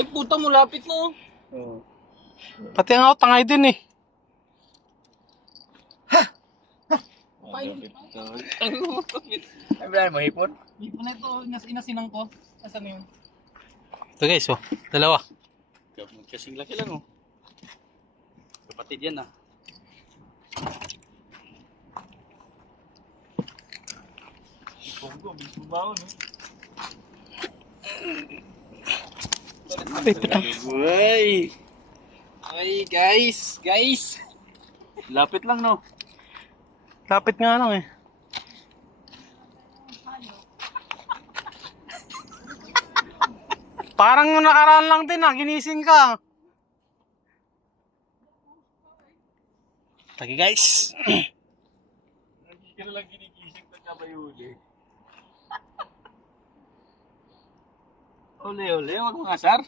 Eh, puta mo, lapit mo. Oo. Pati nga ako, tangay din eh. Ay, Ay, wala mo hipon? ipon na ito, inasinang ko. Asan yun? Ito guys, oh. Dalawa. Kasing laki lang oh. Kapatid yan ah. Pongo, bilis mo baon eh. Uy! Ay, guys. Lapit lang no? Lapit nga lang eh. Parang nakaraan lang din ah, ginising ka. Lagi guys. Hindi ka na lang ginigising na kabayuli. Ole, wag mga asar.